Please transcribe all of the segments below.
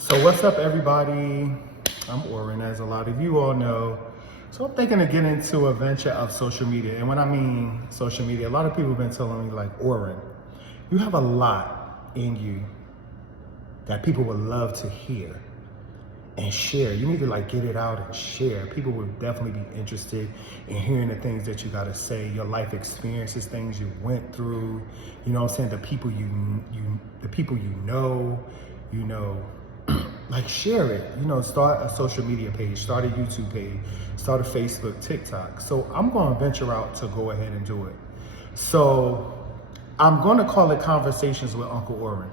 So what's up, everybody? I'm Oren, as a lot of you all know. So I'm thinking of getting into a venture of social media. And when I mean social media, a lot of people have been telling me, like, Oren, you have a lot in you that people would love to hear and share. You need to get it out and share. People would definitely be interested in hearing the things that you gotta say, your life experiences, things you went through, you know what I'm saying? The people the people you know, share it, start a social media page, start a YouTube page, start a Facebook, TikTok. So I'm gonna venture out to go ahead and do it. So I'm gonna call it Conversations with Uncle Oren.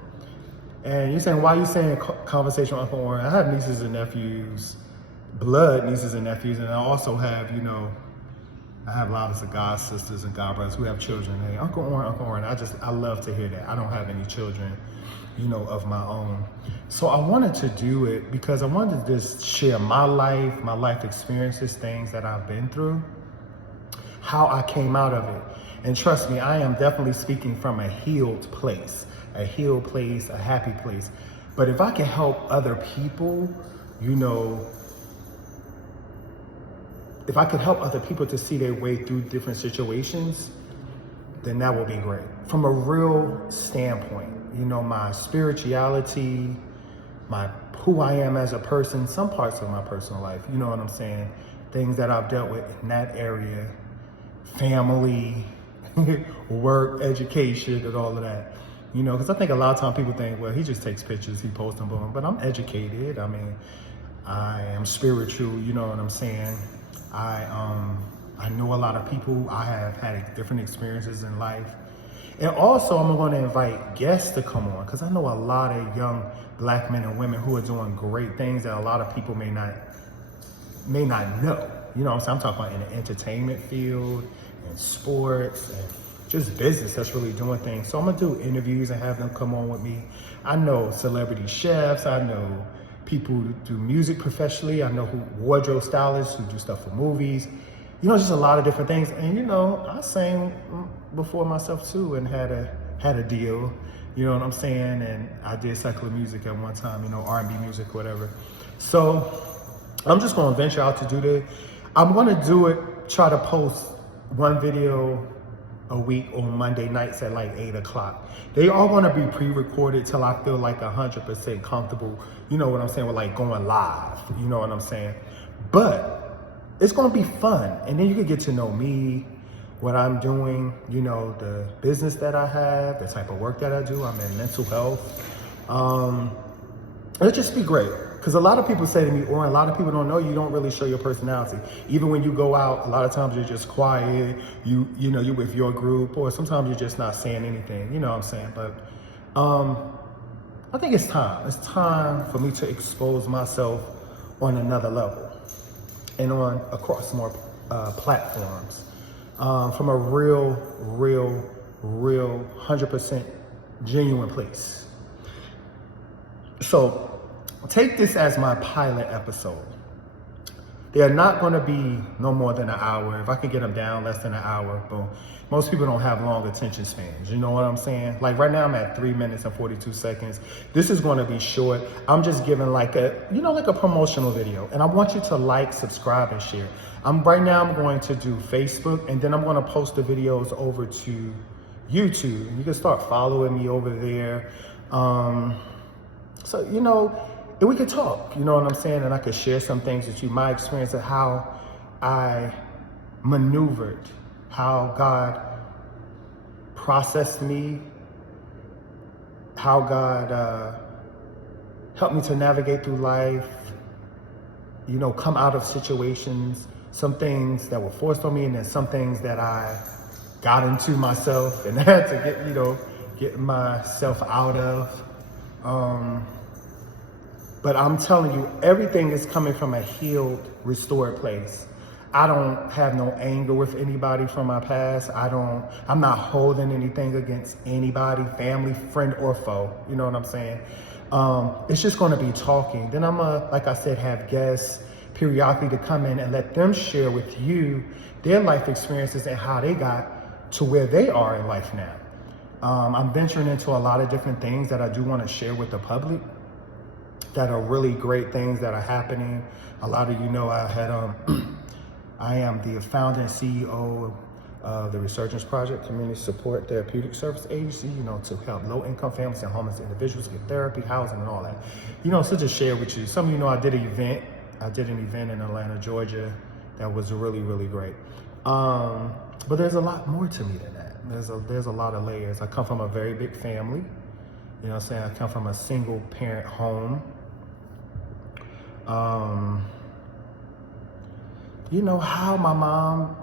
And you're saying, why are you saying Conversation with Uncle Oren? I have nieces and nephews, blood nieces and nephews, and I also have, I have lots of god sisters and god brothers who have children. Hey, Uncle Oren, I love to hear that. I don't have any children, of my own. So I wanted to do it because I wanted to just share my life experiences, things that I've been through, how I came out of it. And trust me, I am definitely speaking from a healed place, a happy place. But if I can help other people, if I could help other people to see their way through different situations, then that will be great. From a real standpoint, my spirituality, who I am as a person, some parts of my personal life, you know what I'm saying? Things that I've dealt with in that area, family, work, education, and all of that. Because I think a lot of times people think, well, he just takes pictures, he posts them, boom. But I'm educated. I mean, I am spiritual, you know what I'm saying? I know a lot of people. I have had different experiences in life. And also, I'm going to invite guests to come on because I know a lot of young Black men and women who are doing great things that a lot of people may not know. You know what I'm saying? I'm talking about in the entertainment field and sports and just business that's really doing things. So I'm gonna do interviews and have them come on with me. I know celebrity chefs. I know people who do music professionally. I know wardrobe stylists who do stuff for movies. Just a lot of different things. And I sang before myself too and had a deal. You know what I'm saying? And I did secular music at one time. R&B music, whatever. So I'm just gonna venture out to do that. I'm gonna do it. Try to post one video a week on Monday nights at 8 o'clock. They all gonna be pre-recorded till I feel 100% comfortable, you know what I'm saying, with going live, you know what I'm saying? But it's gonna be fun. And then you can get to know me, what I'm doing, the business that I have, the type of work that I do. I'm in mental health. It'll just be great. Because a lot of people say to me, or a lot of people don't know, you don't really show your personality. Even when you go out, a lot of times you're just quiet, you're with your group, or sometimes you're just not saying anything, you know what I'm saying? But I think it's time. It's time for me to expose myself on another level and across more platforms from a real 100% genuine place. So take this as my pilot episode. They're not going to be no more than an hour. If I can get them down less than an hour, boom. Most people don't have long attention spans. You know what I'm saying? Right now I'm at 3 minutes and 42 seconds. This is going to be short. I'm just giving a promotional video. And I want you to subscribe, and share. Right now I'm going to do Facebook, and then I'm going to post the videos over to YouTube. And you can start following me over there. And we could talk, you know what I'm saying? And I could share some things with you, my experience of how I maneuvered, how God processed me, how God helped me to navigate through life, come out of situations, some things that were forced on me, and then some things that I got into myself and had to get myself out of. But I'm telling you, everything is coming from a healed, restored place. I don't have no anger with anybody from my past. I'm not holding anything against anybody, family, friend, or foe. You know what I'm saying? It's just going to be talking. Then I'm like I said, have guests periodically to come in and let them share with you their life experiences and how they got to where they are in life now. I'm venturing into a lot of different things that I do want to share with the public. that are really great things that are happening. A lot of you know I had I am the founder and CEO of the Resurgence Project, Community Support Therapeutic Service Agency, to help low-income families and homeless individuals get therapy, housing, and all that. So just share with you, some of you know I did an event in Atlanta, Georgia, that was really, really great. But there's a lot more to me than that. There's a lot of layers. I come from a very big family. I come from a single parent home. How my mom,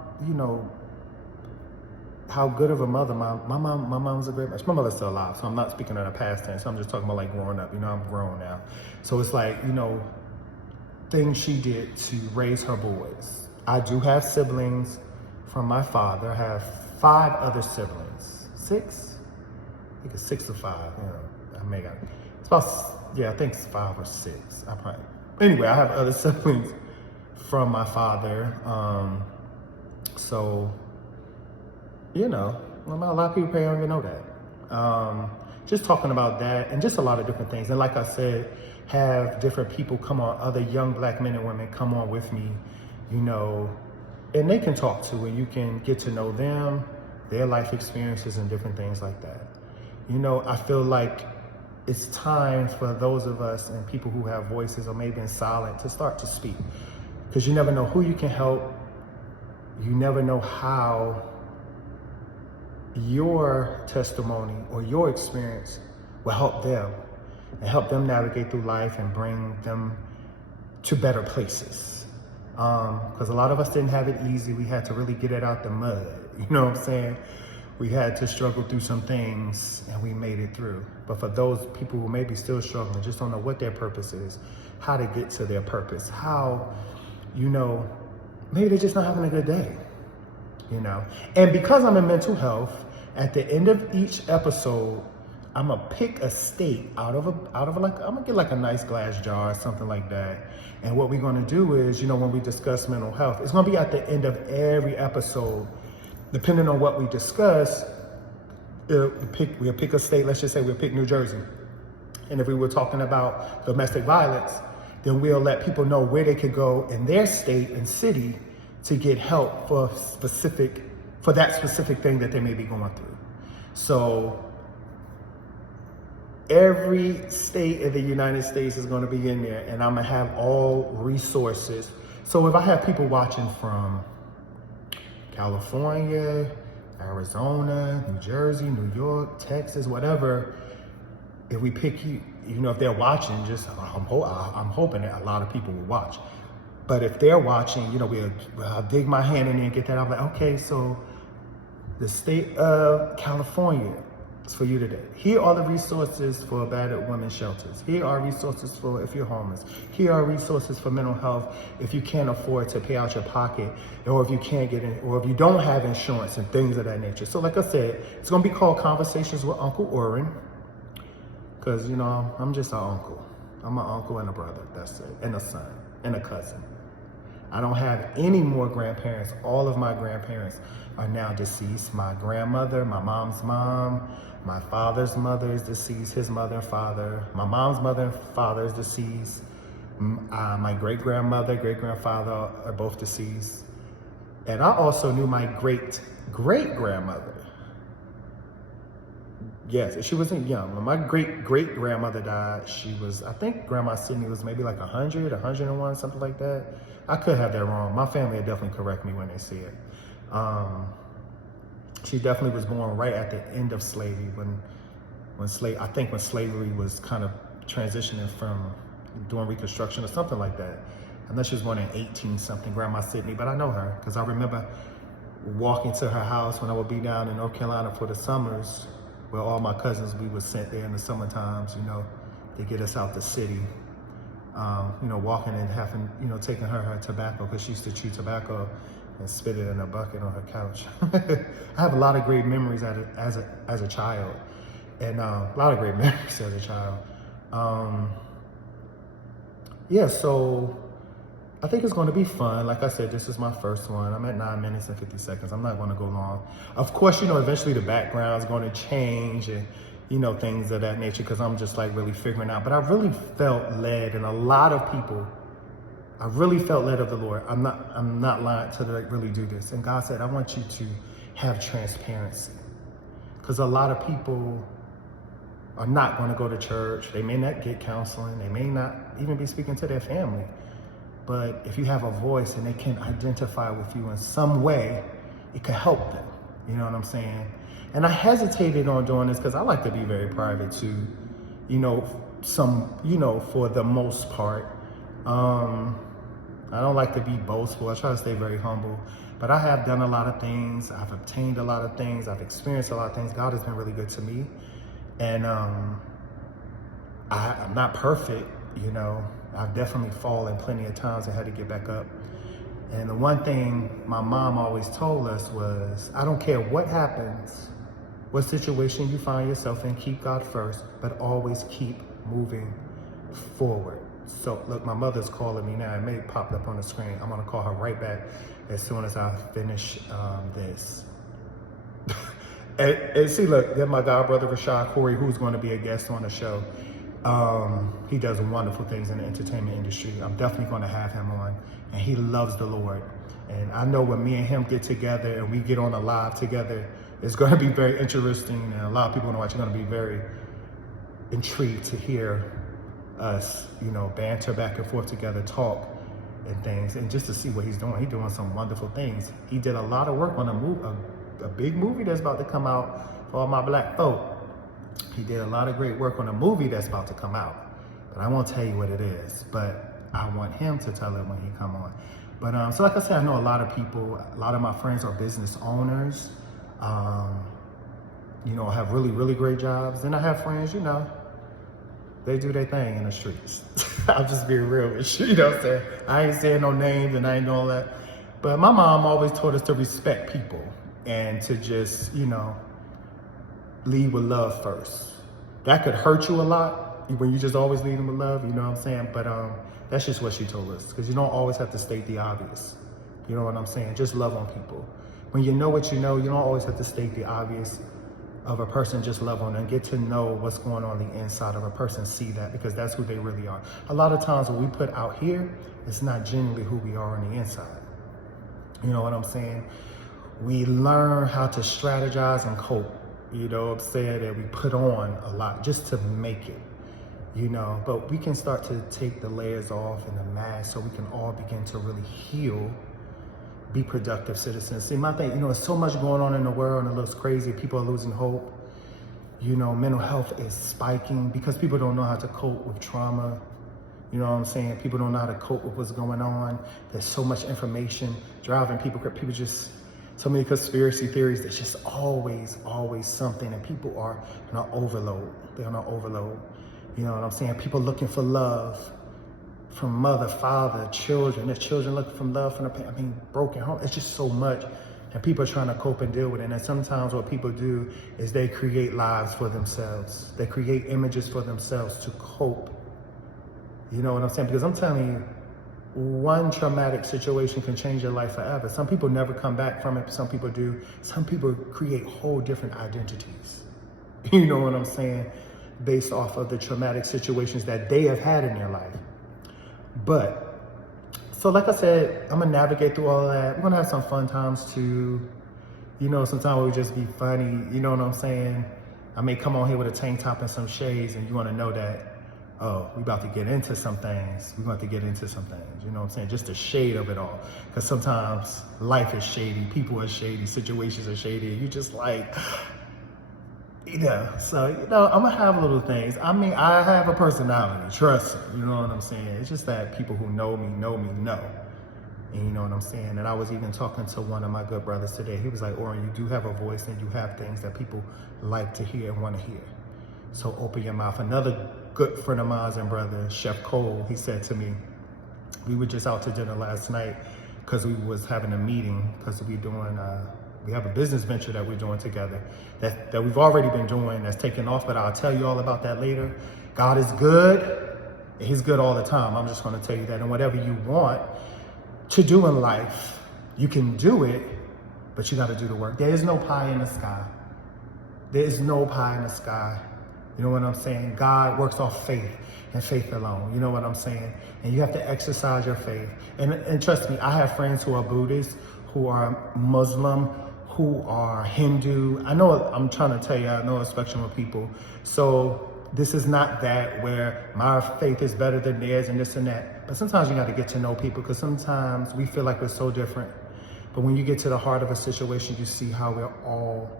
how good of a mother my mom was a great mother. My mother's still alive, so I'm not speaking of the past tense. I'm just talking about like growing up. I'm grown now. So it's like, things she did to raise her boys. I do have siblings from my father. I have 5 other siblings. 6? I think it's 6 or 5. I may got it. It's about, I think it's 5 or 6. Anyway, I have other siblings from my father. So, a lot of people probably don't even know that. Just talking about that and just a lot of different things. And like I said, have different people come on, other young Black men and women come on with me, and they can talk to, and you can get to know them, their life experiences and different things like that. I feel like it's time for those of us and people who have voices or maybe been silent to start to speak, because you never know who you can help. You never know how your testimony or your experience will help them and help them navigate through life and bring them to better places. Because a lot of us didn't have it easy. We had to really get it out the mud. You know what I'm saying? We had to struggle through some things and we made it through. But for those people who may be still struggling, just don't know what their purpose is, how to get to their purpose, how, maybe they're just not having a good day, And because I'm in mental health, at the end of each episode, I'm gonna pick a state out of like, I'm gonna get like a nice glass jar or something like that. And what we're gonna do is, when we discuss mental health, it's gonna be at the end of every episode. Depending on what we discuss, we'll pick a state. Let's just say we'll pick New Jersey. And if we were talking about domestic violence, then we'll let people know where they could go in their state and city to get help for that specific thing that they may be going through. So every state in the United States is going to be in there, and I'm going to have all resources. So if I have people watching from California, Arizona, New Jersey, New York, Texas, whatever, if we pick you, if they're watching, I'm hoping that a lot of people will watch. But if they're watching, I'll dig my hand in there and get that. I'm like, okay, so the state of California is for you today. Here are the resources for battered women's shelters. Here are resources for if you're homeless. Here are resources for mental health if you can't afford to pay out your pocket, or if you can't get in, or if you don't have insurance and things of that nature. So like I said, it's gonna be called Conversations with Uncle Oren, because I'm just an uncle. I'm an uncle and a brother, that's it, and a son, and a cousin. I don't have any more grandparents. All of my grandparents are now deceased. My grandmother, my mom's mom, my father's mother is deceased, his mother and father. My mom's mother and father is deceased. My great-grandmother, great-grandfather are both deceased. And I also knew my great-great-grandmother. Yes, she wasn't young. When my great-great-grandmother died, I think Grandma Sydney was maybe like 100, 101, something like that. I could have that wrong. My family will definitely correct me when they see it. She definitely was born right at the end of slavery, when slavery was kind of transitioning from doing Reconstruction or something like that. Unless she was born in 18-something, Grandma Sydney, but I know her because I remember walking to her house when I would be down in North Carolina for the summers, where all my cousins, we were sent there in the summer times, to get us out the city. Walking and having, taking her tobacco, because she used to chew tobacco and spit it in a bucket on her couch. I have a lot of great memories as a child, and a lot of great memories as a child. So I think it's going to be fun. Like I said, this is my first one. I'm at 9 minutes and 50 seconds. I'm not going to go long. Of course, eventually the background's going to change, and things of that nature, because I'm just like really figuring out. But I really felt led, and a lot of people, I really felt led of the Lord. I'm not lying to like really do this. And God said, I want you to have transparency, because a lot of people are not going to go to church. They may not get counseling. They may not even be speaking to their family. But if you have a voice and they can identify with you in some way, it could help them. You know what I'm saying? And I hesitated on doing this because I like to be very private too. For the most part. I don't like to be boastful. I try to stay very humble. But I have done a lot of things. I've obtained a lot of things. I've experienced a lot of things. God has been really good to me. And I'm not perfect, I've definitely fallen plenty of times and had to get back up. And the one thing my mom always told us was, I don't care what happens, what situation you find yourself in, keep God first, but always keep moving forward. So look, my mother's calling me now. It may pop up on the screen. I'm gonna call her right back as soon as I finish this. And see, look, then my god brother Rashad Corey, who's going to be a guest on the show. He does wonderful things in the entertainment industry. I'm definitely going to have him on, and he loves the Lord. And I know when me and him get together and we get on a live together, it's going to be very interesting, and a lot of people are going to be very intrigued to hear us, banter back and forth together, talk and things, and just to see what he's doing. He's doing some wonderful things. He did a lot of work on a big movie that's about to come out for all my black folk. He did a lot of great work on a movie that's about to come out, but I won't tell you what it is, but I want him to tell it when he come on. But so like I said, I know a lot of people, a lot of my friends are business owners, have really, really great jobs. Then I have friends, they do their thing in the streets. I'm just being real with you, what I'm saying? I ain't saying no names and I ain't doing all that. But my mom always taught us to respect people and to just, lead with love first. That could hurt you a lot when you just always lead them with love, you know what I'm saying? But that's just what she told us, because you don't always have to state the obvious. You know what I'm saying? Just love on people. When you know what you know, you don't always have to state the obvious of a person. Just love on them. Get to know what's going on the inside of a person. See that, because that's who they really are. A lot of times what we put out here, it's not genuinely who we are on the inside. You know what I'm saying? We learn how to strategize and cope. You know what I'm saying? That we put on a lot just to make it, but we can start to take the layers off and the mask so we can all begin to really heal, be productive citizens. See, my thing, there's so much going on in the world and it looks crazy. People are losing hope. Mental health is spiking because people don't know how to cope with trauma. You know what I'm saying? People don't know how to cope with what's going on. There's so much information driving people just, so many conspiracy theories. There's just always something, and people are on overload. They're on overload. You know what I'm saying? People looking for love from mother, father, children. There's children looking for love from the broken home. It's just so much, and people are trying to cope and deal with it. And then sometimes what people do is they create lives for themselves. They create images for themselves to cope. You know what I'm saying? Because I'm telling you, one traumatic situation can change your life forever. Some people never come back from it. Some people do. Some people create whole different identities. You know what I'm saying? Based off of the traumatic situations that they have had in their life. But, so like I said, I'm going to navigate through all of that. We're going to have some fun times too. Sometimes we'll just be funny. You know what I'm saying? I may come on here with a tank top and some shades, and you want to know that, oh, we about to get into some things. We're going to get into some things, you know what I'm saying? Just the shade of it all. Because sometimes life is shady, people are shady, situations are shady, and you just like, so, I'm going to have little things. I have a personality, trust me, you know what I'm saying? It's just that people who know me know. And you know what I'm saying? And I was even talking to one of my good brothers today. He was like, Oren, you do have a voice and you have things that people like to hear and want to hear. So open your mouth. Another good friend of mine and brother, Chef Cole, he said to me, we were just out to dinner last night because we was having a meeting because we have a business venture that we're doing together that we've already been doing that's taking off, but I'll tell you all about that later. God is good. He's good all the time. I'm just going to tell you that. And whatever you want to do in life, you can do it, but you got to do the work. There is no pie in the sky. There is no pie in the sky. You know what I'm saying? God works off faith and faith alone. You know what I'm saying? And you have to exercise your faith. And trust me, I have friends who are Buddhists, who are Muslim, who are Hindu. I know, I'm trying to tell you, I know a spectrum of people. So this is not that where my faith is better than theirs and this and that. But sometimes you got to get to know people, because sometimes we feel like we're so different. But when you get to the heart of a situation, you see how we're all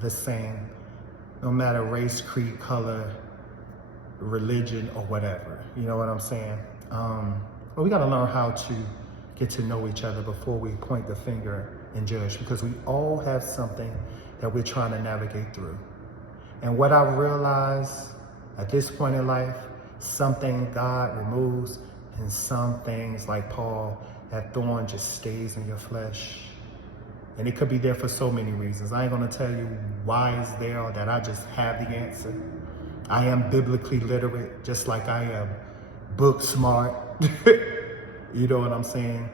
the same, no matter race, creed, color, religion, or whatever. You know what I'm saying? But we got to learn how to get to know each other before we point the finger and judge, because we all have something that we're trying to navigate through. And what I realized at this point in life, something God removes, and some things, like Paul, that thorn just stays in your flesh. And it could be there for so many reasons. I ain't gonna tell you why it's there or that I just have the answer. I am biblically literate, just like I am book smart. You know what I'm saying?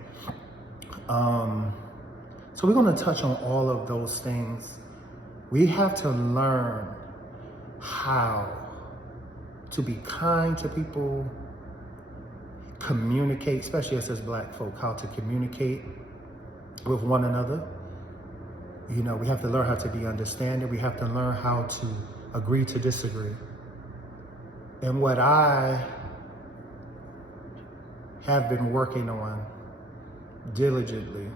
So we're gonna touch on all of those things. We have to learn how to be kind to people, communicate, especially us as Black folk, how to communicate with one another. You know, we have to learn how to be understanding. We have to learn how to agree to disagree. And what I have been working on diligently,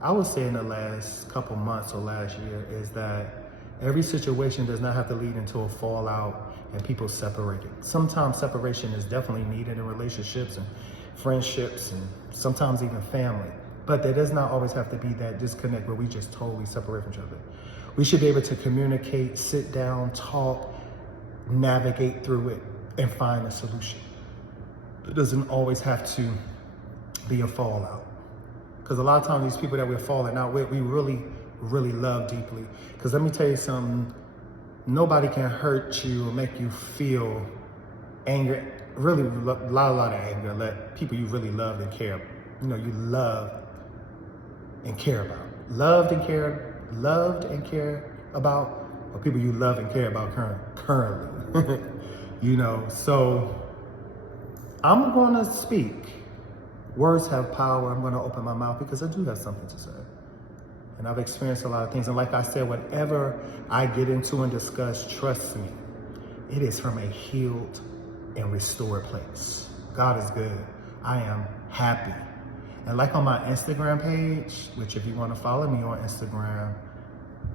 I would say in the last couple months or last year, is that every situation does not have to lead into a fallout and people separating. Sometimes separation is definitely needed in relationships and friendships and sometimes even family. But there does not always have to be that disconnect where we just totally separate from each other. We should be able to communicate, sit down, talk, navigate through it, and find a solution. It doesn't always have to be a fallout. Because a lot of times these people that we're falling out with, we really, really love deeply. Because let me tell you something, nobody can hurt you or make you feel anger, really a lot of anger, let people you really love and care, you love and care about. Loved and care about, or people you love and care about currently. So I'm gonna speak. Words have power. I'm gonna open my mouth because I do have something to say. And I've experienced a lot of things. And like I said, whatever I get into and discuss, trust me, it is from a healed and restored place. God is good. I am happy. And like on my Instagram page, which if you want to follow me on Instagram,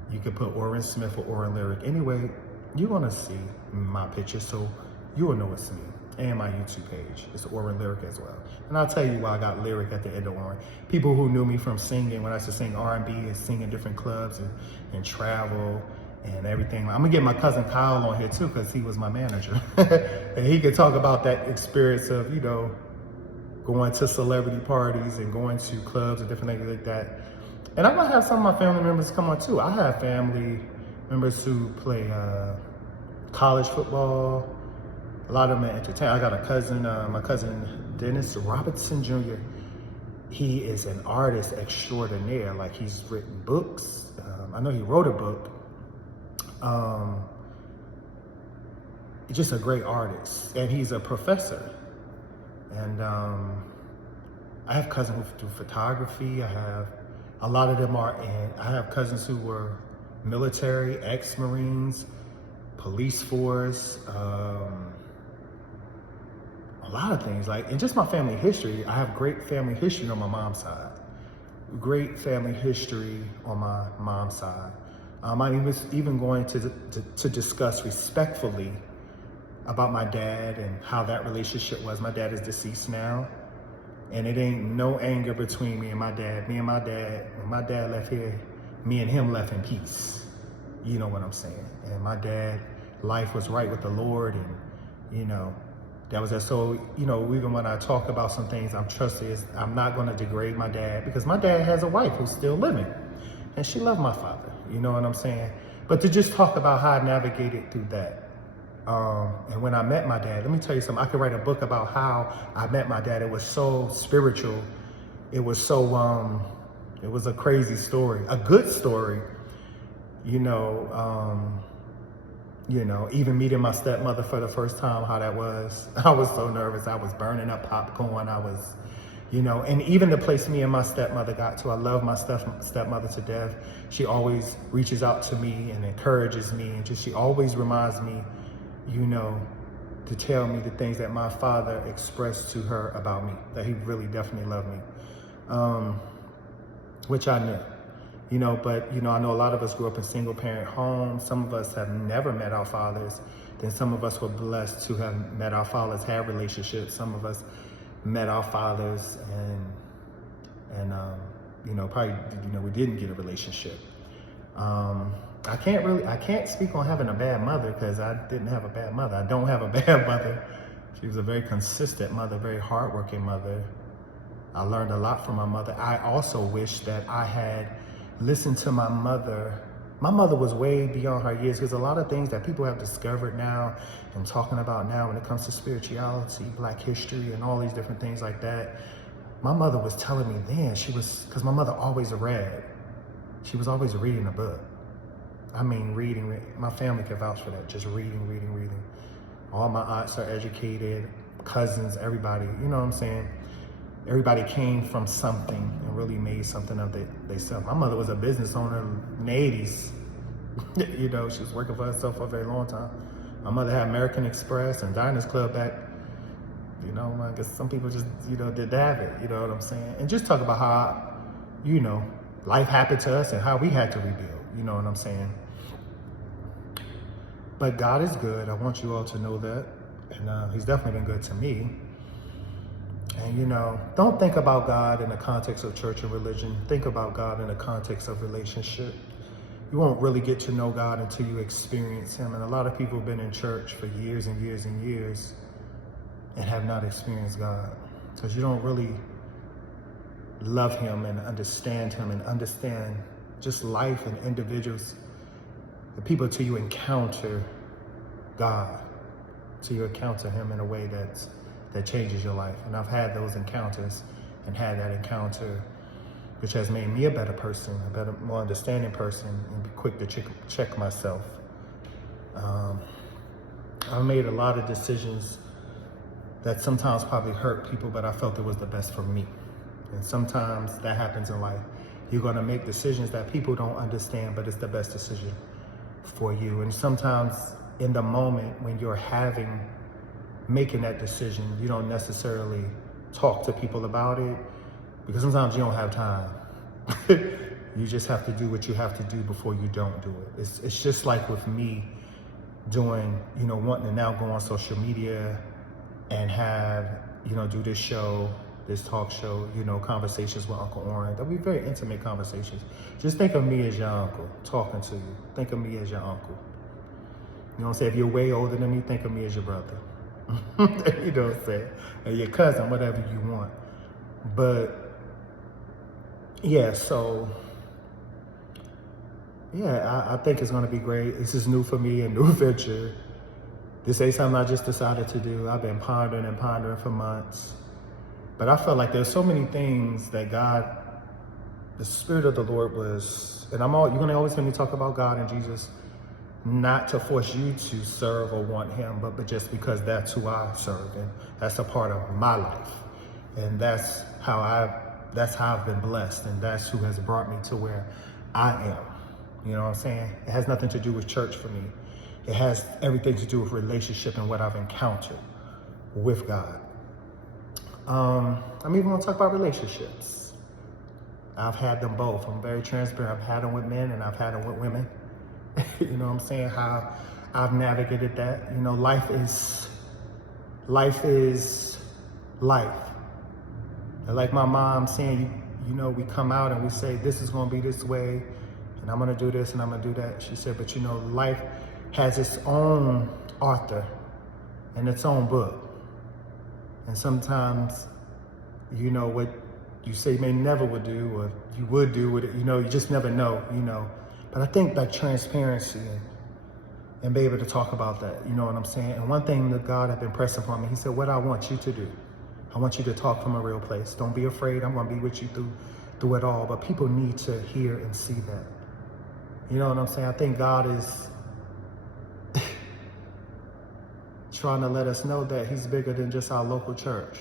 you can put Oren Smith or Oren Lyric. Anyway, you're going to see my picture, so you will know it's me. And my YouTube page. It's Oren Lyric as well. And I'll tell you why I got Lyric at the end of Oren. People who knew me from singing, when I used to sing R&B and sing in different clubs and travel and everything. I'm going to get my cousin Kyle on here too, because he was my manager. And he could talk about that experience of, going to celebrity parties and going to clubs and different things like that. And I might have some of my family members come on too. I have family members who play college football. A lot of them are entertained. I got a cousin, my cousin Dennis Robertson Jr. He is an artist extraordinaire. Like, he's written books. I know he wrote a book. Just a great artist. And he's a professor. And I have cousins who do photography. A lot of them I have cousins who were military, ex-Marines, police force, a lot of things, and just my family history. I have great family history on my mom's side. Great family history on my mom's side. I'm even going to discuss respectfully about my dad and how that relationship was. My dad is deceased now, and it ain't no anger between me and my dad. When my dad left here, me and him left in peace. You know what I'm saying? And my dad, life was right with the Lord, and that was that. So, even when I talk about some things, I'm not going to degrade my dad, because my dad has a wife who's still living, and she loved my father. You know what I'm saying? But to just talk about how I navigated through that. And when I met my dad, let me tell you something. I could write a book about how I met my dad. It was so spiritual. It was so, it was a crazy story, a good story. You know, even meeting my stepmother for the first time, how that was. I was so nervous. I was burning up popcorn. I was, you know, and even the place me and my stepmother got to, I love my stepmother to death. She always reaches out to me and encourages me, and just she always reminds me, you know, to tell me the things that my father expressed to her about me, that he really definitely loved me, which I knew. You know, but, you know, I know a lot of us grew up in single parent homes. Some of us have never met our fathers. Then some of us were blessed to have met our fathers, had relationships. Some of us met our fathers and you know, probably, you know, we didn't get a relationship. I can't speak on having a bad mother, because I didn't have a bad mother. I don't have a bad mother. She was a very consistent mother, very hardworking mother. I learned a lot from my mother. I also wish that I had listened to my mother. My mother was way beyond her years, because a lot of things that people have discovered now and talking about now when it comes to spirituality, Black history, and all these different things like that, my mother was telling me then. Because my mother always read. She was always reading a book. I mean, reading. My family can vouch for that. Just reading. All my aunts are educated, cousins, everybody, you know what I'm saying? Everybody came from something and really made something of themselves. My mother was a business owner in the 80s. You know, she was working for herself for a very long time. My mother had American Express and Diners Club back. You know, I guess some people just, you know, did have it. You know what I'm saying? And just talk about how, you know, life happened to us and how we had to rebuild. You know what I'm saying? But God is good. I want you all to know that. And he's definitely been good to me. And, you know, don't think about God in the context of church and religion. Think about God in the context of relationship. You won't really get to know God until you experience him. And a lot of people have been in church for years and years and years and have not experienced God, because you don't really love him and understand just life and individuals, the people, till you encounter God, till you encounter him in a way that changes your life. And I've had those encounters and had that encounter, which has made me a better person, a better, more understanding person, and be quick to check myself. I've made a lot of decisions that sometimes probably hurt people, but I felt it was the best for me. And sometimes that happens in life. You're gonna make decisions that people don't understand, but it's the best decision for you. And sometimes in the moment when you're making that decision, you don't necessarily talk to people about it, because sometimes you don't have time. You just have to do what you have to do before you don't do it. It's just like with me doing, you know, wanting to now go on social media and have, you know, do this show, this talk show, you know, conversations with Uncle Oren. They'll be very intimate conversations. Just think of me as your uncle talking to you. Think of me as your uncle. You know what I'm saying? If you're way older than me, think of me as your brother. You know what I'm saying? Or your cousin, whatever you want. But yeah, so yeah, I think it's gonna be great. This is new for me, a new venture. This ain't something I just decided to do. I've been pondering for months. But I felt like there's so many things that God, the Spirit of the Lord was, and you're gonna always hear me talk about God and Jesus, not to force you to serve or want him, but just because that's who I serve, and that's a part of my life. And that's how I've been blessed, and that's who has brought me to where I am. You know what I'm saying? It has nothing to do with church for me. It has everything to do with relationship and what I've encountered with God. I'm even gonna talk about relationships. I've had them both. I'm very transparent. I've had them with men and I've had them with women. You know what I'm saying? How I've navigated that. You know, life is life. And like my mom saying, you know, we come out and we say, this is gonna be this way, and I'm gonna do this and I'm gonna do that. She said, but you know, life has its own author and its own book. And sometimes, you know, what you say you may never would do, or you would do with it, you know, you just never know, you know. But I think that transparency and be able to talk about that, you know what I'm saying? And one thing that God had been pressing upon me, he said, what I want you to do, I want you to talk from a real place. Don't be afraid. I'm gonna be with you through it all. But people need to hear and see that. You know what I'm saying? I think God is, trying to let us know that he's bigger than just our local church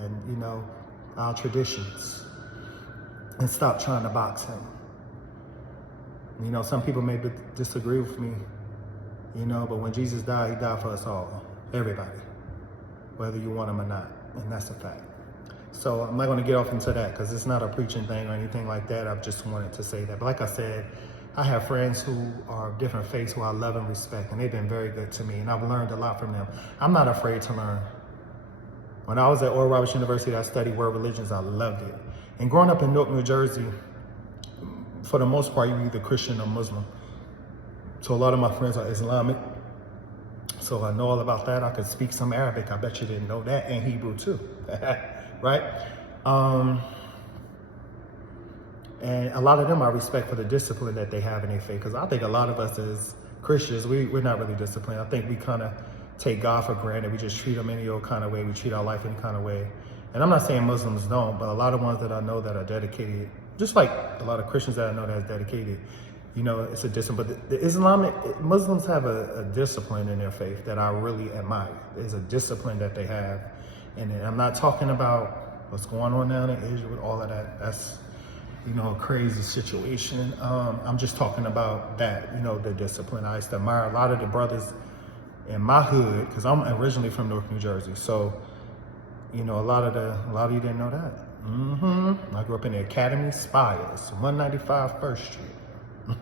and, you know, our traditions, and stop trying to box him. You know, some people may disagree with me, you know, but when Jesus died, he died for us all, everybody, whether you want him or not, and that's a fact. So I'm not going to get off into that because it's not a preaching thing or anything like that. I just wanted to say that. But like I said, I have friends who are of different faiths who I love and respect, and they've been very good to me, and I've learned a lot from them. I'm not afraid to learn. When I was at Oral Roberts University, I studied world religions. I loved it. And growing up in Newark, New Jersey, for the most part, you're either Christian or Muslim. So a lot of my friends are Islamic. So I know all about that. I could speak some Arabic. I bet you didn't know that, and Hebrew too, right? And a lot of them I respect for the discipline that they have in their faith, because I think a lot of us as Christians, we're not really disciplined. I think we kind of take God for granted. We just treat him any old kind of way. We treat our life any kind of way. And I'm not saying Muslims don't, but a lot of ones that I know that are dedicated, just like a lot of Christians that I know that's dedicated, you know, it's a discipline. But the Islamic, Muslims have a discipline in their faith that I really admire. There's a discipline that they have. And I'm not talking about what's going on down in Asia with all of that. That's, you know, a crazy situation. I'm just talking about that, you know, the discipline. I used to admire a lot of the brothers in my hood, because I'm originally from Newark, New Jersey. So, you know, a lot of you didn't know that. I grew up in the Academy Spires, 195 First Street.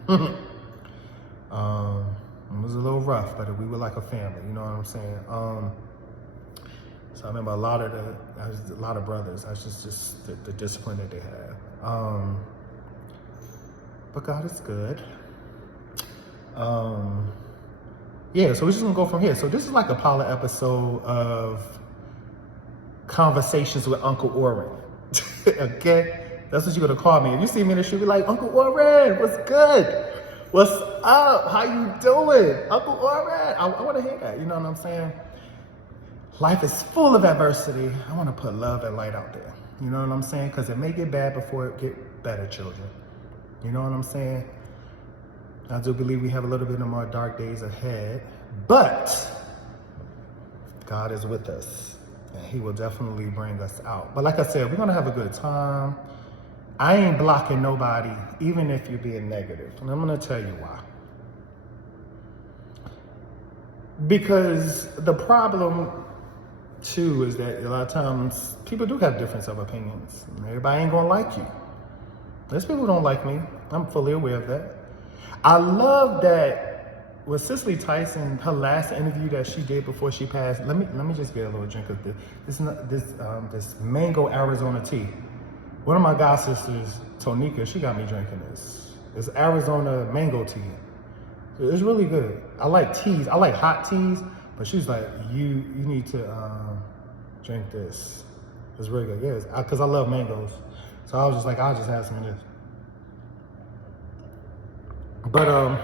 It was a little rough, but we were like a family, you know what I'm saying? So I remember a lot of brothers. That's just the discipline that they have. But God is good. Yeah, so we're just gonna go from here. So this is like a pilot episode of Conversations with Uncle Oren. Okay? That's what you're gonna call me. If you see me in the street, be like, Uncle Oren, what's good? What's up? How you doing? Uncle Oren. I wanna hear that, you know what I'm saying? Life is full of adversity. I wanna put love and light out there. You know what I'm saying? Because it may get bad before it get better, children. You know what I'm saying? I do believe we have a little bit of more dark days ahead, but God is with us, and he will definitely bring us out. But like I said, we're gonna have a good time. I ain't blocking nobody, even if you're being negative. And I'm gonna tell you why. Because the problem too is that a lot of times people do have difference of opinions. Everybody ain't gonna like you. There's people who don't like me. I'm fully aware of that. I love that with Cicely Tyson, her last interview that she did before she passed. Let me just get a little drink of this mango Arizona tea. One of my god sisters, Tonika, she got me drinking this. It's Arizona mango tea. It's really good. I like teas. I like hot teas, but she's like, you need to drink this. It's really good. Yes, because I love mangoes. So I was just like, I'll just have some of this. But I'm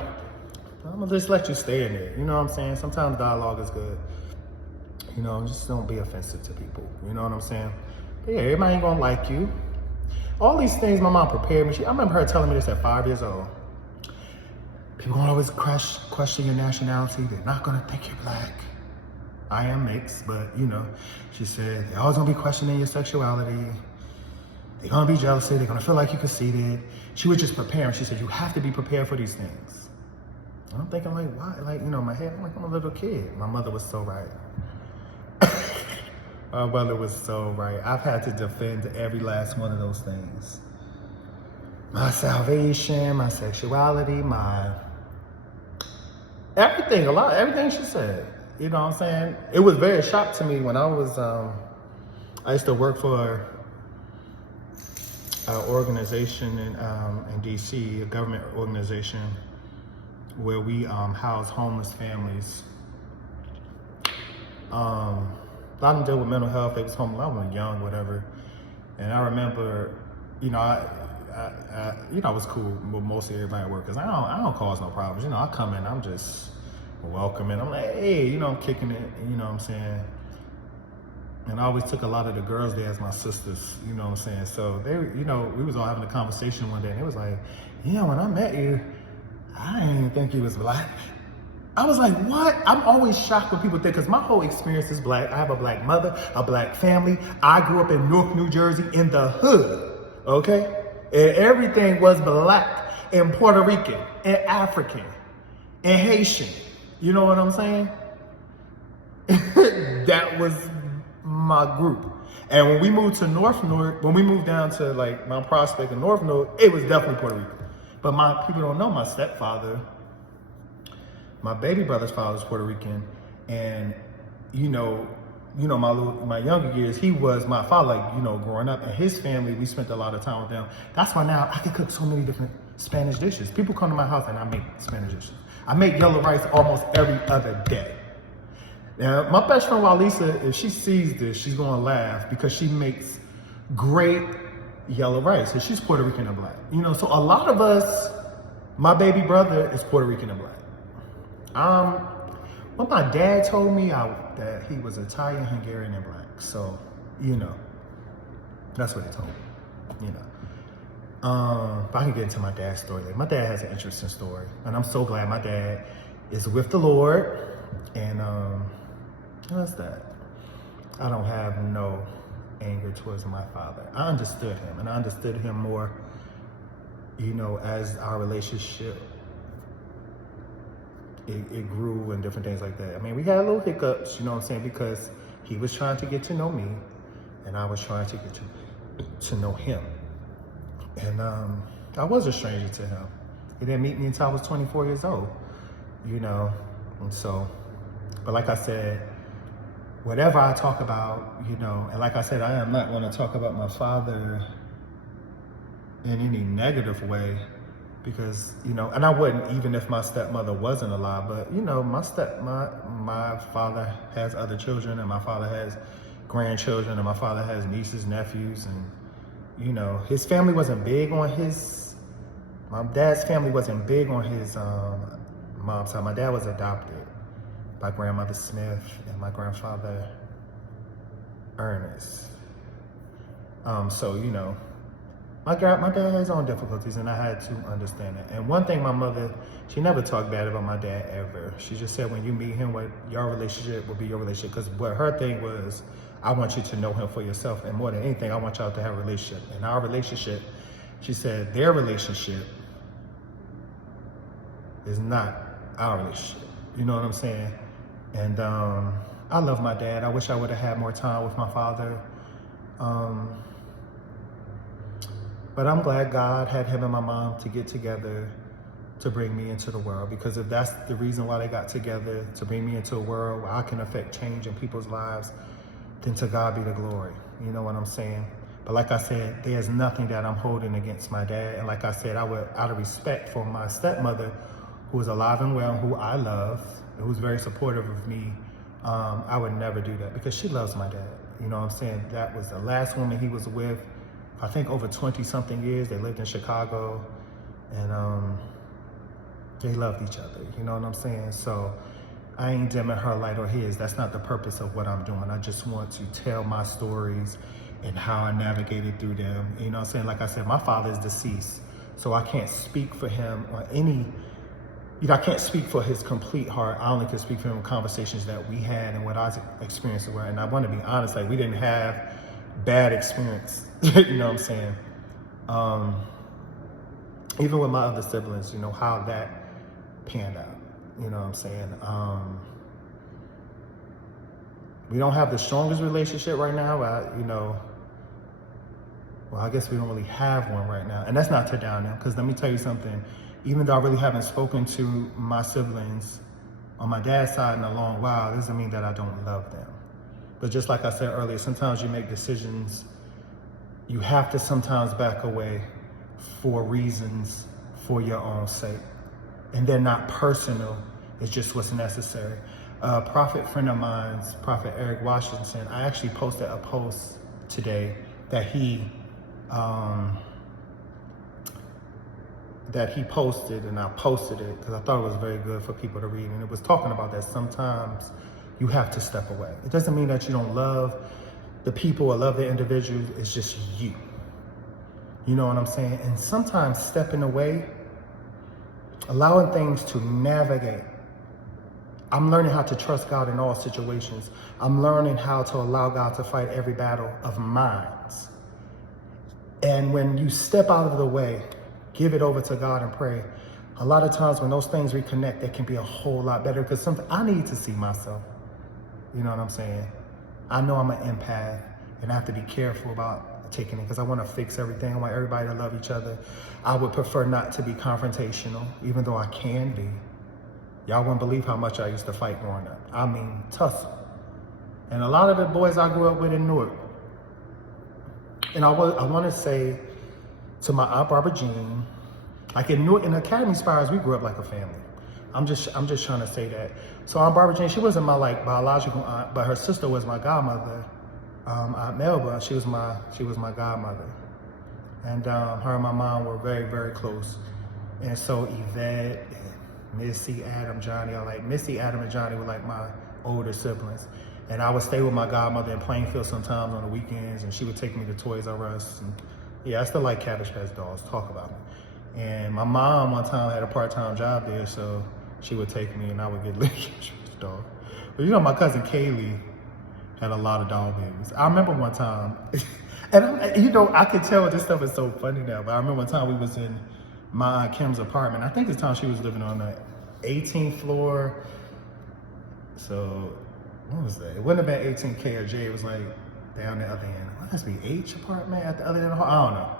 gonna just let you stay in there. You know what I'm saying? Sometimes dialogue is good. You know, just don't be offensive to people. You know what I'm saying? But yeah, everybody ain't gonna like you. All these things my mom prepared me. I remember her telling me this at 5 years old. People gonna always question your nationality. They're not gonna think you're black. I am mixed, but you know, she said, they're always gonna be questioning your sexuality. They're gonna be jealous. They're gonna feel like you conceited. She was just preparing. She said, you have to be prepared for these things. And I'm thinking like, why? Like, you know, in my head, I'm like, I'm a little kid. My mother was so right. My mother was so right. I've had to defend every last one of those things. My salvation, my sexuality, my everything, everything she said. You know what I'm saying? It was very shocked to me when I was, I used to work for an organization in DC, a government organization where we house homeless families. A lot of them deal with mental health. They was homeless. I was young, whatever. And I remember, you know, I was cool with most of everybody at work because I don't cause no problems. You know, I come in, I'm just welcoming. I'm like, hey, you know, I'm kicking it. You know what I'm saying? And I always took a lot of the girls there as my sisters, you know what I'm saying? So they, you know, we was all having a conversation one day and it was like, yeah, when I met you, I didn't even think you was black. I was like, what? I'm always shocked when people think, because my whole experience is black. I have a black mother, a black family. I grew up in North New Jersey in the hood, okay? And everything was black and Puerto Rican and African and Haitian. You know what I'm saying? That was my group. And when we moved to when we moved down to like Mount Prospect and North North, it was definitely Puerto Rican. But my people don't know my stepfather, my baby brother's father was Puerto Rican, and my younger years, he was my father, like, growing up, and his family, we spent a lot of time with them. That's why now I can cook so many different Spanish dishes. People come to my house and I make Spanish dishes. I make yellow rice almost every other day. Now, my best friend Walisa, if she sees this, she's gonna laugh because she makes great yellow rice, and she's Puerto Rican and black. So a lot of us, my baby brother is Puerto Rican and black. What my dad told me that he was Italian, Hungarian, and black. So, that's what he told me, But I can get into my dad's story later. My dad has an interesting story, and I'm so glad my dad is with the Lord. And that's that. I don't have no anger towards my father. I understood him, and I understood him more, as our relationship it grew and different things like that. I mean, we had little hiccups, because he was trying to get to know me and I was trying to get to know him. And I was a stranger to him. He didn't meet me until I was 24 years old, and so, but like I said, whatever I talk about, and like I said, I am not going to talk about my father in any negative way. Because, and I wouldn't even if my stepmother wasn't alive, but, my father has other children, and my father has grandchildren, and my father has nieces, nephews, and, his family wasn't big on my dad's family wasn't big on his mom's side. My dad was adopted by grandmother Smith and my grandfather Ernest. So, my dad has his own difficulties, and I had to understand it. And one thing, my mother, she never talked bad about my dad ever. She just said, when you meet him, what your relationship will be your relationship. Because what her thing was, I want you to know him for yourself. And more than anything, I want y'all to have a relationship. And our relationship, she said, their relationship is not our relationship. You know what I'm saying? And I love my dad. I wish I would have had more time with my father. But I'm glad God had him and my mom to get together to bring me into the world. Because if that's the reason why they got together, to bring me into a world where I can affect change in people's lives, then to God be the glory. You know what I'm saying? But like I said, there's nothing that I'm holding against my dad. And like I said, I would, out of respect for my stepmother, who is alive and well, who I love, and who's very supportive of me, I would never do that because she loves my dad. You know what I'm saying? That was the last woman he was with. I think over 20 something years. They lived in Chicago, and they loved each other. You know what I'm saying? So I ain't dimming her light or his. That's not the purpose of what I'm doing. I just want to tell my stories and how I navigated through them. You know what I'm saying? Like I said, my father is deceased, so I can't speak for him or I can't speak for his complete heart. I only can speak for him in conversations that we had and what I was experiencing. And I want to be honest, like, we didn't have bad experience. You know what I'm saying? Even with my other siblings, how that panned out. You know what I'm saying? We don't have the strongest relationship right now. Well, I guess we don't really have one right now. And that's not to down them, because let me tell you something. Even though I really haven't spoken to my siblings on my dad's side in a long while, doesn't mean that I don't love them. But just like I said earlier, sometimes you make decisions, you have to sometimes back away for reasons for your own sake. And they're not personal, it's just what's necessary. A prophet friend of mine, Prophet Eric Washington, I actually posted a post today that he posted, and I posted it because I thought it was very good for people to read. And it was talking about that sometimes you have to step away. It doesn't mean that you don't love the people or love the individuals, it's just you. You know what I'm saying? And sometimes stepping away, allowing things to navigate I'm learning how to trust God in all situations. I'm learning how to allow God to fight every battle of mine. And when you step out of the way, give it over to God and pray, a lot of times when those things reconnect, it can be a whole lot better, because I need to see myself. You know what I'm saying? I know I'm an empath, and I have to be careful about taking it, because I want to fix everything. I want everybody to love each other. I would prefer not to be confrontational, even though I can be. Y'all wouldn't believe how much I used to fight growing up. I mean, tussle. And a lot of the boys I grew up with in Newark. And I want to say to my Aunt Barbara Jean, like in Newark, in Academy Spires, we grew up like a family. I'm just trying to say that. So Aunt Barbara Jean, she wasn't my like biological aunt, but her sister was my godmother. Aunt Melba, she was my godmother. And her and my mom were very, very close. And so Yvette and Missy, Adam, Johnny, Missy, Adam, and Johnny were like my older siblings. And I would stay with my godmother in Plainfield sometimes on the weekends, and she would take me to Toys R Us. And yeah, I still like Cabbage Patch dolls, talk about me. And my mom one time had a part-time job there, so she would take me and I would get little Cabbage Patch dolls. But you know, my cousin Kaylee had a lot of doll babies. I remember one time, and you know, I could tell this stuff is so funny now, but I remember one time we was in my Aunt Kim's apartment. I think this time she was living on the 18th floor. So, what was that? It wouldn't have been 18K or J, it was like down the other end. What must be H apartment at the other end of the hall? I don't know.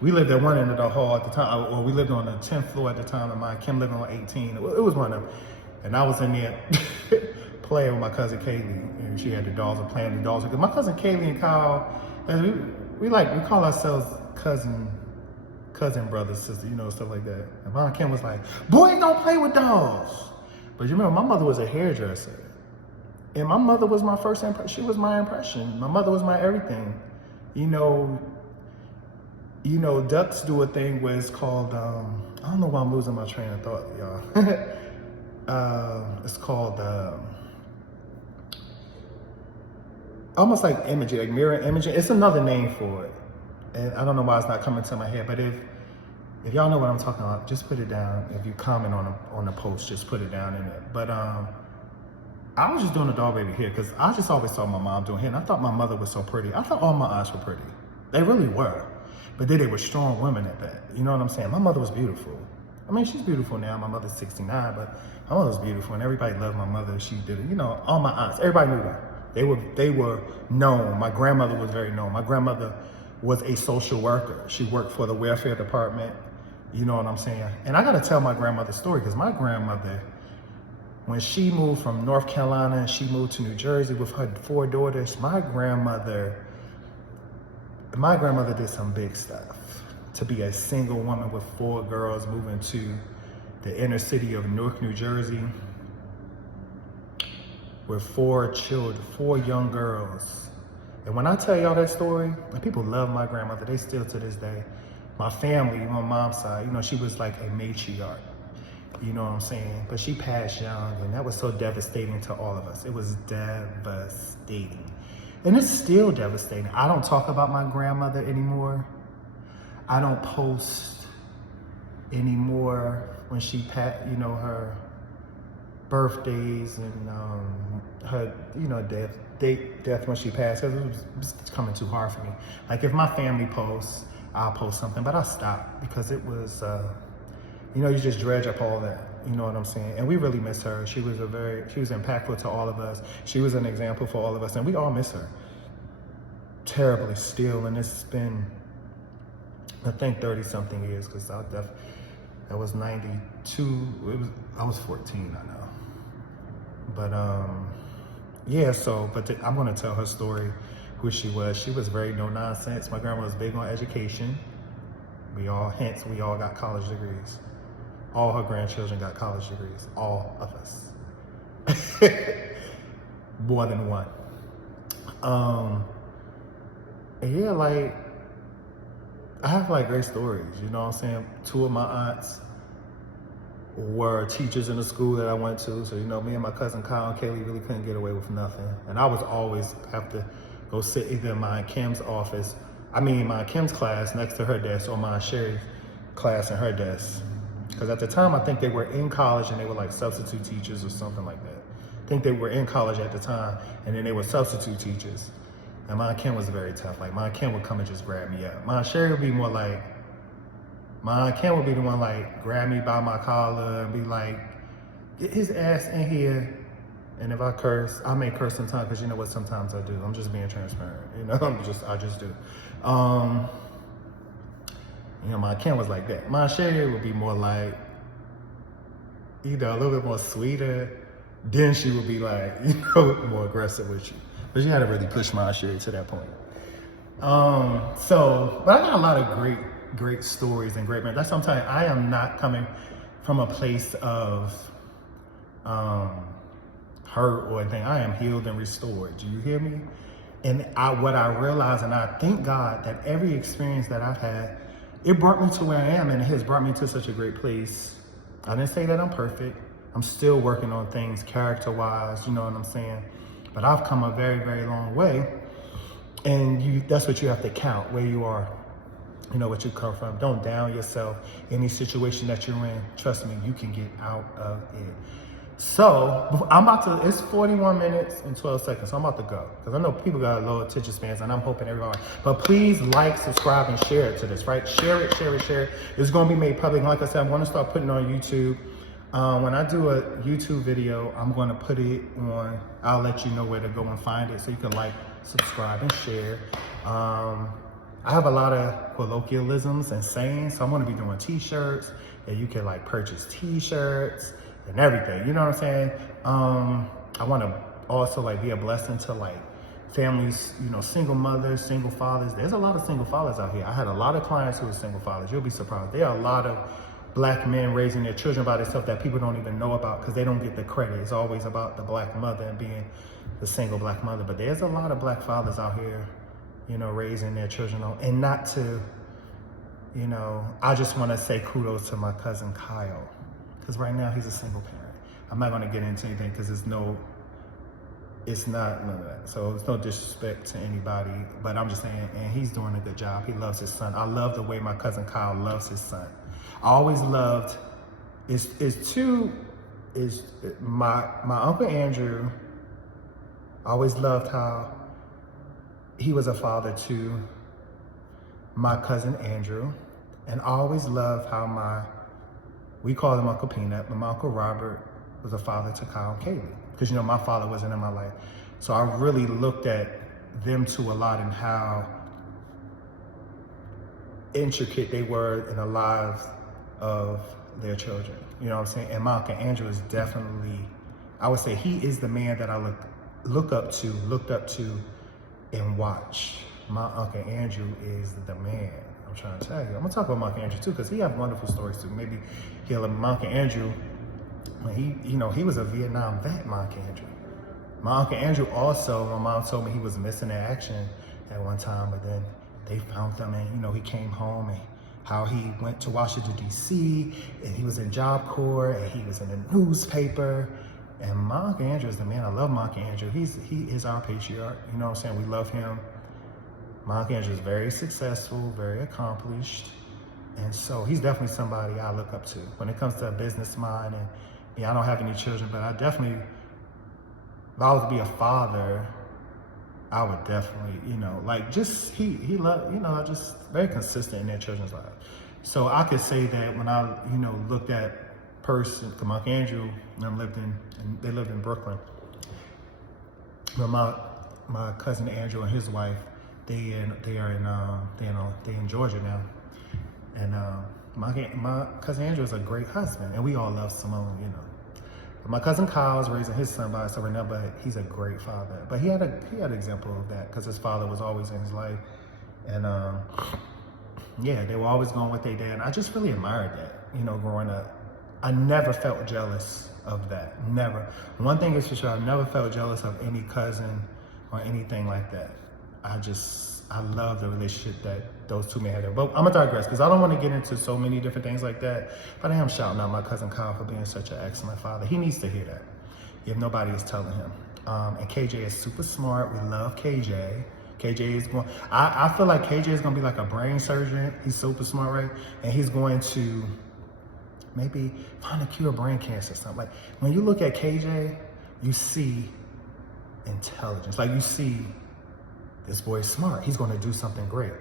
We lived at one end of the hall at the time, or we lived on the 10th floor at the time, and my Kim lived on 18. It was one of them. And I was in there playing with my cousin Kaylee, and she had the dolls and playing the dolls. Because my cousin Kaylee and Kyle, we call ourselves cousin brothers, sister, you know, stuff like that. And my Kim was like, boys don't play with dolls. But you remember, my mother was a hairdresser. And my mother was my first impression. She was my impression. My mother was my everything. You know, ducks do a thing where it's called, I don't know why I'm losing my train of thought, y'all. It's called, almost like imaging, like mirror imaging. It's another name for it. And I don't know why it's not coming to my head, but if y'all know what I'm talking about, just put it down. If you comment on the post, just put it down in it. But I was just doing a doll baby hair because I just always saw my mom doing hair, and I thought my mother was so pretty. I thought all my aunts were pretty. They really were. But then they were strong women at that. You know what I'm saying? My mother was beautiful. I mean, she's beautiful now. My mother's 69, but my mother was beautiful, and everybody loved my mother. She did it. You know, all my aunts, everybody knew her. They were known. My grandmother was very known. My grandmother was a social worker. She worked for the welfare department. You know what I'm saying? And I got to tell my grandmother's story, because my grandmother, when she moved from North Carolina and she moved to New Jersey with her 4 daughters, my grandmother did some big stuff. To be a single woman with 4 girls moving to the inner city of Newark, New Jersey, with 4 children, 4 young girls. And when I tell y'all that story, and people love my grandmother, they still to this day. My family on mom's side, you know, she was like a matriarch. You know what I'm saying? But she passed young, and that was so devastating to all of us. It was devastating. And it's still devastating. I don't talk about my grandmother anymore. I don't post anymore when she passed, you know, her birthdays and her, you know, death when she passed, because it was coming too hard for me. Like if my family posts, I'll post something, but I stopped because it was, you know, you just dredge up all that. You know what I'm saying? And we really miss her. She was impactful to all of us. She was an example for all of us, and we all miss her terribly still. And it's been, I think, 30-something years, because that was 92. I was 14, I know. But yeah. So, I'm gonna tell her story, who she was. She was very no nonsense. My grandma was big on education. We all got college degrees. All her grandchildren got college degrees. All of us. More than one. Yeah, like, I have like great stories, you know what I'm saying? 2 of my aunts were teachers in the school that I went to. So, you know, me and my cousin Kyle and Kaylee really couldn't get away with nothing. And I was always have to go sit either in my Aunt Kim's office, my Aunt Kim's class next to her desk, or my Sherry's class and her desk. Because at the time, I think they were in college and they were like substitute teachers or something like that. I think they were in college at the time and then they were substitute teachers. And my Ken was very tough. Like, my Ken would come and just grab me up. My Sherry would be more like, my Ken would be the one like, grab me by my collar and be like, get his ass in here. And if I curse, I may curse sometimes because you know what sometimes I do. I'm just being transparent. You know, I just do. You know, my Ken was like that. My Sherry would be more like, either a little bit more sweeter, then she would be like, you know, more aggressive with you. But you had to really push my Sherry to that point. But I got a lot of great stories and great men. That's what I'm telling you. I am not coming from a place of hurt or anything. I am healed and restored. Do you hear me? And what I realize, and I thank God that every experience that I've had, it brought me to where I am, and it has brought me to such a great place. I didn't say that I'm perfect. I'm still working on things character-wise, you know what I'm saying? But I've come a very, very long way. And that's what you have to count, where you are, you know, what you come from. Don't down yourself. Any situation that you're in, trust me, you can get out of it. So it's 41 minutes and 12 seconds. So I'm about to go because I know people got low attention spans and I'm hoping everybody, but please like, subscribe, and share it to this, right? Share it. It's going to be made public. Like I said, I'm going to start putting it on YouTube. When I do a YouTube video, I'm going to put it on, I'll let you know where to go and find it so you can like, subscribe, and share. I have a lot of colloquialisms and sayings, so I'm going to be doing t-shirts and you can like purchase t-shirts and everything, you know what I'm saying? I want to also like be a blessing to like families, you know, single mothers, single fathers. There's a lot of single fathers out here. I had a lot of clients who were single fathers. You'll be surprised. There are a lot of Black men raising their children by themselves that people don't even know about because they don't get the credit. It's always about the Black mother and being the single Black mother. But there's a lot of Black fathers out here, you know, raising their children. And not to, you know, I just want to say kudos to my cousin Kyle. Because right now he's a single parent. I'm not going to get into anything because it's not none of that. So it's no disrespect to anybody, but I'm just saying, and he's doing a good job. He loves his son. I love the way my cousin Kyle loves his son. I always loved, my Uncle Andrew, I always loved how he was a father to my cousin Andrew. And I always loved how we called him Uncle Peanut, but my Uncle Robert was a father to Kyle and Kaylee. Because, you know, my father wasn't in my life. So I really looked at them two a lot and how intricate they were in the lives of their children. You know what I'm saying? And my Uncle Andrew is definitely, I would say he is the man that I looked up to and watch. My Uncle Andrew is the man. I'm trying to tell you. I'm gonna talk about my Uncle Andrew too, because he has wonderful stories too. Maybe my Uncle Andrew, when he was a Vietnam vet, my Uncle Andrew. My Uncle Andrew also, my mom told me he was missing in action at one time, but then they found him and, you know, he came home and how he went to Washington, D.C., and he was in Job Corps, and he was in the newspaper. And my Uncle Andrew is the man. I love my Uncle Andrew. He is our patriarch. You know what I'm saying? We love him. My Uncle Andrew is very successful, very accomplished. And so he's definitely somebody I look up to when it comes to a business mind. And yeah, I don't have any children, but I definitely, if I was to be a father, I would definitely, you know, like just, he loved, you know, just very consistent in their children's lives. So I could say that when I, you know, looked at person, because my Uncle Andrew they lived in Brooklyn. But my cousin Andrew and his wife, they in Georgia now. And my cousin Andrew is a great husband, and we all love Simone, you know. But my cousin Kyle is raising his son by himself right now, but he's a great father. But he had an example of that because his father was always in his life, and yeah, they were always going with their dad. And I just really admired that, you know, growing up. I never felt jealous of that. Never. One thing is for sure, I never felt jealous of any cousin or anything like that. I love the relationship that those two men had. But I'm gonna digress because I don't want to get into so many different things like that. But I am shouting out my cousin Kyle for being such an excellent father. He needs to hear that if nobody is telling him. And KJ is super smart. We love KJ. KJ is going, I feel like KJ is gonna be like a brain surgeon. He's super smart, right? And he's going to maybe find a cure of brain cancer or something. Like when you look at KJ, you see intelligence. Like you see, this boy's smart. He's going to do something great.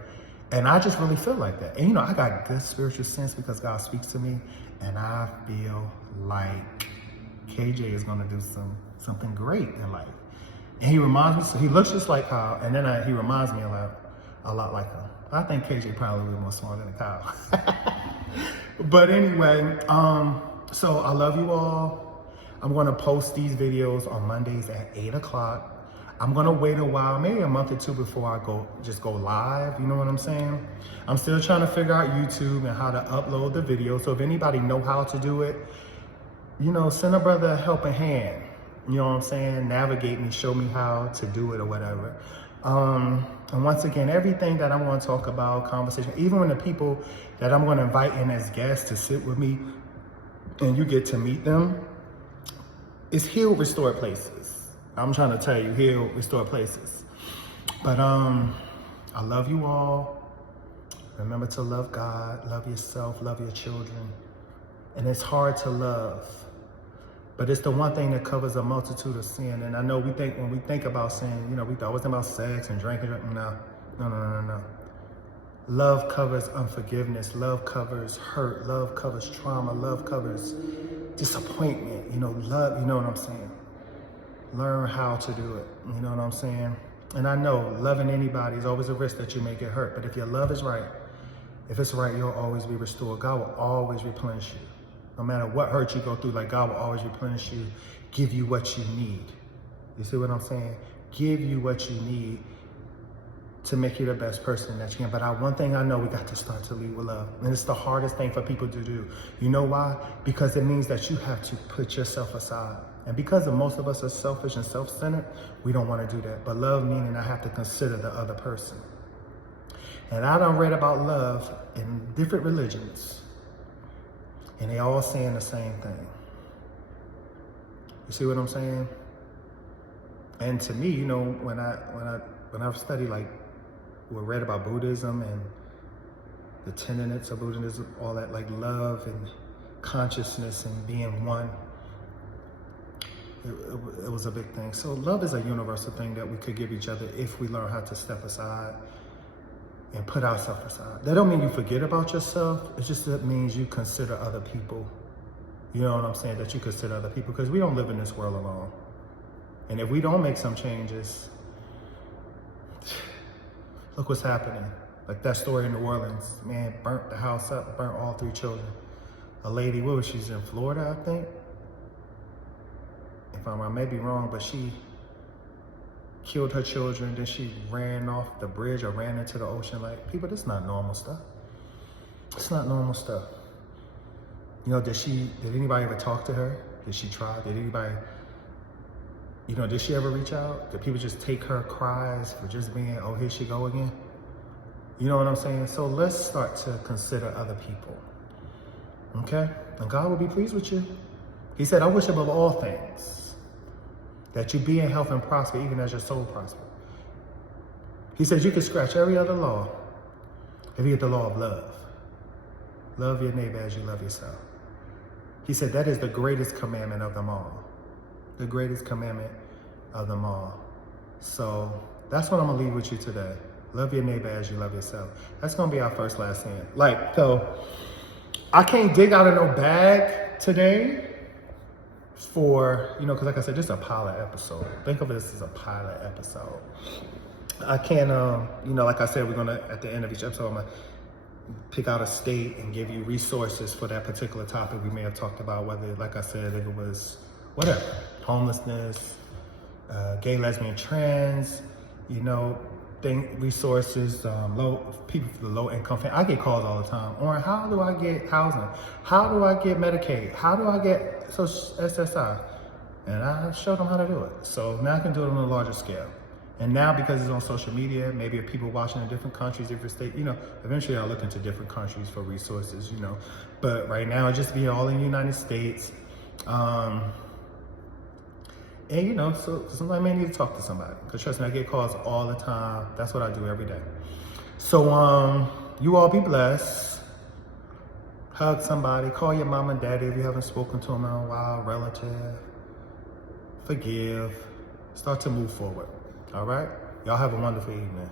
And I just really feel like that. And you know, I got good spiritual sense because God speaks to me, and I feel like KJ is going to do something great in life. And he reminds me, so he looks just like Kyle, and then he reminds me a lot like him. I think KJ probably a little more smart than Kyle. But anyway, so I love you all. I'm going to post these videos on Mondays at 8 o'clock. I'm gonna wait a while, maybe a month or two before I go live, you know what I'm saying? I'm still trying to figure out YouTube and how to upload the video. So if anybody know how to do it, you know, send a brother a helping hand. You know what I'm saying? Navigate me, show me how to do it or whatever. And once again, everything that I'm gonna talk about, conversation, even when the people that I'm gonna invite in as guests to sit with me and you get to meet them, it's healed, restored places. I'm trying to tell you, heal, restore places. But I love you all. Remember to love God, love yourself, love your children. And it's hard to love, but it's the one thing that covers a multitude of sin. And I know when we think about sin, you know, we always think about sex and drinking. No. Love covers unforgiveness. Love covers hurt. Love covers trauma. Love covers disappointment. You know, love, you know what I'm saying? Learn how to do it, you know what I'm saying? And I know loving anybody is always a risk that you may get hurt, but if your love is right, if it's right, you'll always be restored. God will always replenish you. No matter what hurt you go through, like God will always replenish you, give you what you need. You see what I'm saying? Give you what you need to make you the best person that you can. But one thing I know, we got to start to lead with love. And it's the hardest thing for people to do. You know why? Because it means that you have to put yourself aside. And because most of us are selfish and self-centered, we don't want to do that. But love meaning I have to consider the other person. And I done read about love in different religions, and they all saying the same thing. You see what I'm saying? And to me, you know, when I've studied, like, or read about Buddhism and the tenets of Buddhism, all that, like love and consciousness and being one, it was a big thing. So love is a universal thing that we could give each other if we learn how to step aside and put ourselves aside. That don't mean you forget about yourself. It's just that means you consider other people. You know what I'm saying? That you consider other people, because we don't live in this world alone. And if we don't make some changes, look what's happening. Like that story in New Orleans, man, burnt the house up, burnt all 3 children. A lady, she's in Florida, I think. If I may be wrong, but she killed her children, then she ran off the bridge or ran into the ocean. Like, people, this is not normal stuff. It's not normal stuff. You know, did anybody ever talk to her? Did she try? Did anybody, you know, did she ever reach out? Did people just take her cries for just being, oh, here she go again? You know what I'm saying? So let's start to consider other people, okay? And God will be pleased with you. He said, I wish above all things that you be in health and prosper, even as your soul prosper. He says you can scratch every other law if you get the law of love. Love your neighbor as you love yourself. He said that is the greatest commandment of them all. The greatest commandment of them all. So that's what I'm gonna leave with you today. Love your neighbor as you love yourself. That's gonna be our first last thing. Like, so I can't dig out of no bag today for, you know, because like I said, this is a pilot episode. Think of this as a pilot episode. I can't, you know, like I said, we're gonna, at the end of each episode, I'm gonna pick out a state and give you resources for that particular topic we may have talked about, whether, like I said, if it was whatever, homelessness, gay, lesbian, trans, you know, resources, people for the low income family. I get calls all the time. Oren, how do I get housing? How do I get Medicaid? How do I get SSI? And I showed them how to do it. So now I can do it on a larger scale. And now, because it's on social media, maybe if people watching in different countries, different states, you know, eventually I'll look into different countries for resources, you know. But right now, it just be all in the United States. And, you know, so sometimes I may need to talk to somebody. Because trust me, I get calls all the time. That's what I do every day. So, you all be blessed. Hug somebody. Call your mom and daddy if you haven't spoken to them in a while. Relative. Forgive. Start to move forward. All right? Y'all have a wonderful evening.